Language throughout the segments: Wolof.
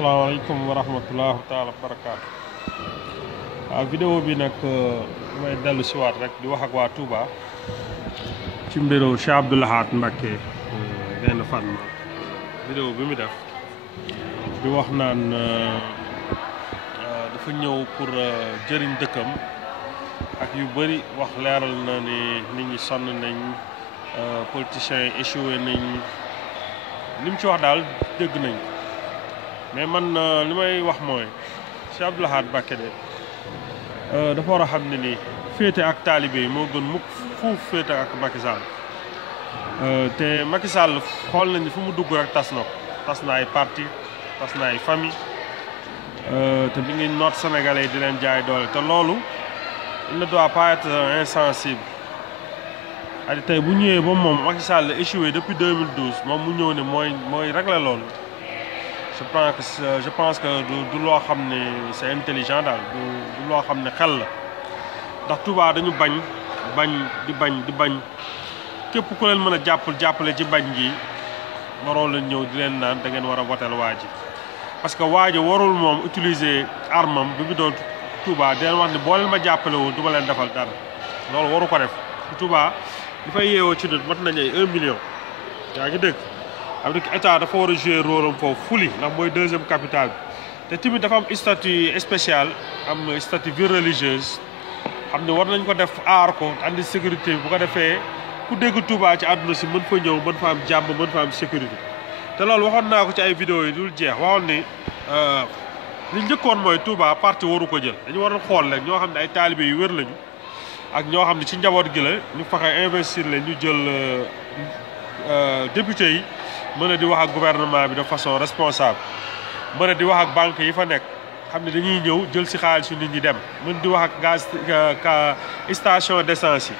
Assalamualaikum warahmatullahi taala wabarakatuh. Vidéo bi nak may delu ci wat rek di wax ak wa Touba ci mbiru Cheikh Abdou Lahad Mbacké ben fan vidéo bi mi def di wax naan dafa ñew pour jëriñ dëkkam ak yu bari wax leral na ni nit ñi sonn nañ politiciens échoué nañ lim ci wax dal dégg nañ mais man limay wax moy Cheikh Abdou Lahad Mbacké de dafa wara xamni ni fété ak talibé mo gën mukk fu fété ak Macky Sall té Macky Sall xol nañ fu mu dugg rek tas na ay parti tas na ay famille té bi ngi note sénégalais di len jaay doole té lolu il ne doit pas être insensible. Adi tay bu ñëwé ba mom Macky Sall échoué depuis 2012 mom mu ñëw né moy régler lolu. Je pense que du loo xam ne c'est intelligent daal du loo xam ne xel la ndax Touba dañu bañ képp ku leen mën a jàppale ci bañ gi waroo leen ñëw di leen naan da ngeen war a votel waa ji parce que waa ji warul moom utiliser armam bi mu doon Touba di leen wax ne boo leen ma jàppale woon du ma leen defal dara loolu waru ko def Touba di fay yeewoo ci nit mat nañ ay 1 million yaa ngi dégg avec état dafa war a jouer rôle am foofu fuli ndax mooy deuxième capitale bi te tamit dafa am statut spécial am statut vie religieuse xam ne war nañ ko def aar ko andi sécurité bu ko defee ku dégg Touba ci àdduna si mën fa ñëw mën fa am jàmm mën fa am sécurité te loolu waxoon naa ko ci ay vidéo yi dul jeex waxoon ni li njëkkoon mooy Touba parti waru ko jël dañu waroon xool rek ñoo xam ne ay taalibe yu wér lañu ak ñoo xam ne ci njaboot gi la ñu fexe investir leen ñu jël député yi mën a di wax ak gouvernement bi de façon responsable mën a di wax ak banque yi fa nekk xam ne dañuy ñëw jël si xaalisu nit ñi dem mën di wax ak gaz station d'essence yi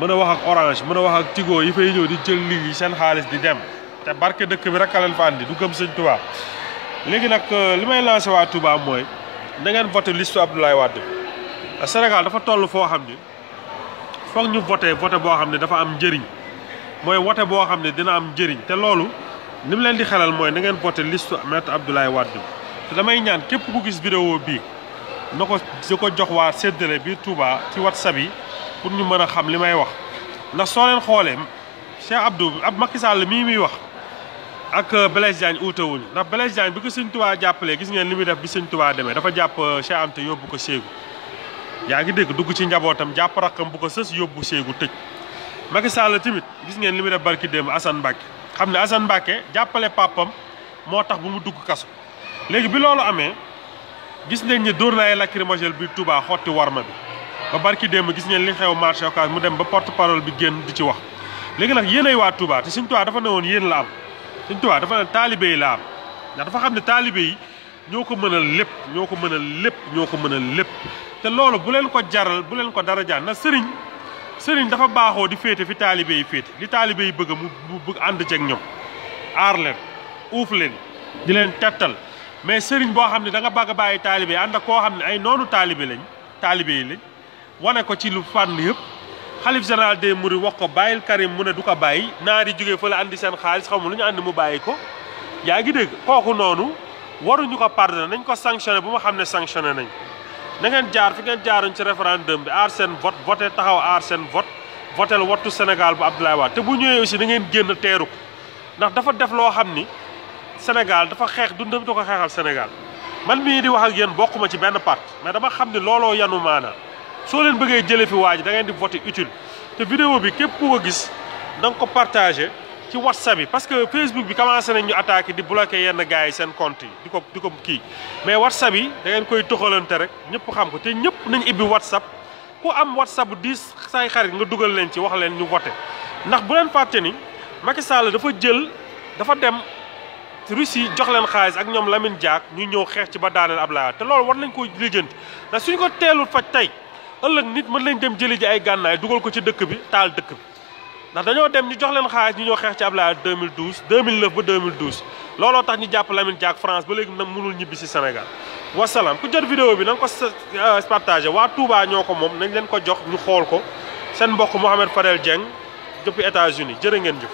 mën a wax ak Orange mën a wax ak Tigo yi fay ñëw di jël nit ñi seen xaalis di dem te barke dëkk bi rek a leen fa andi du gëm sëñ Touba léegi nag li may lancé waa Touba mooy na ngeen voté liste Abdoulaye Wade Sénégal dafa toll foo xam ni foog ñu voté boo xam ne dafa am njëriñ mooy voté boo xam ne dina am njëriñ te loolu ni mu leen di xelal mooy na ngeen voté liste Maître Abdoulaye Wade te damay ñaan képp ku gis vidéo bii na ko di ko jox waa séddale biir Touba ci WhatsApp yi pour ñu mën a xam li may wax ndax soo leen xoolee Cheikh Abdou Macky Sall mii muy wax ak Blaise Diagne uute wuñu ndax Blaise Diagne bi ko Sëñ Touba jàppalee gis ngeen li muy def bi Sëñ Touba demee dafa jàpp Cheikh Anta yóbbu ko Ségou yaa ngi dégg dugg ci njabootam jàpp rakkam bu ko sës yóbbu Ségou tëj Macky Sall tamit gis ngeen li mu def barki démb Assane Mbacké xam ne Assane Mbacké jàppale papam moo tax bu mu dugg kaso léegi bi loolu amee gis nañ ne dóor na ay lacrymogène bi Touba xotti warma bi ba barki démb gis ngeen li xew marché Ocass mu dem ba porte parole bi génn di ci wax léegi nag yéenay waa Touba te Sëñ Touba dafa ne woon yéen la am Sëñ Touba dafa ne taalibe yi la am ndax dafa xam ne taalibe yi ñoo ko mënal lépp ñoo ko mënal lépp te loolu bu leen ko jaral bu leen ko dara jaar na sëriñ dafa baaxoo di féete fi taalibe yi féete li taalibe yi bëgg mu bëgg ànd ceeg ñoom aar leen uuf leen di leen tettal mais sëriñ boo xam ne da nga bëgg a bàyyi taalibe yi ànd ak koo xam ne ay noonu taalibe yi lañ wane ko ci lu fànn yëpp xalif général des mourides wax ko bàyyil Karim mu ne du ko bàyyi naari jógee fa la andi seen xaalis xam lu ñu ànd mu bàyyi ko yaa ngi dégg kooku noonu waruñu ko pardonné nañ ko sanctionné bu ma xam ne sanctionné nañ na ngeen jaar fi ngeen jaaruñ ci référendum bi aar seen vote voté taxaw aar seen votel wattu Sénégal bu Abdoulaye Wade te bu ñëwee aussi da ngeen génn teeru ko ndax dafa def loo xam ni Sénégal dafa xeex dundam da ko xeexal Sénégal man mii di wax ak yéen bokkuma ci benn parti mais dama xam ne looloo yanu maanaa soo leen bëggee jëlee fi waa ji da ngeen di voté utile te vidéo bi képp ku ko gis da nga ko partagé ci WhatsApp yi parce que Facebook bi commencé nañ ñu attaqué di bloqué yenn gars yi seen compte yi di ko kii mais WhatsApp yi da ngeen koy toxalante rek ñëpp xam ko te ñëpp nañ ibbi WhatsApp ku am WhatsApp bu 10 say xarit nga dugal leen ci wax leen ñu voté ndax bu leen fàtte ni Macky Sall dafa dem Russie jox leen xaalis ak ñoom Lamine Diack ñu ñëw xeex ci ba daaneel Ablaye te loolu war nañ ko lijjanti ndax suñ ko teelul faj tey ëllëg nit mën nañ dem jëli ji ay gànnaay dugal ko ci dëkk bi taal dëkk bi ndax dañoo dem ñu jox leen xaalis ñu ñoo xeex ci Ablaye 2009 ba 2012 looloo tax ñu jàpp Lamine Diack France ba léegi nag mënul ñibbi si Sénégal wasalaam ku jot vidéo bi na nga ko partagé waa Touba ñoo ko moom nañ leen ko jox ñu xool ko seen mbokk Mouhamed Fadel Dieng depuis États-Unis jërë ngeen jëf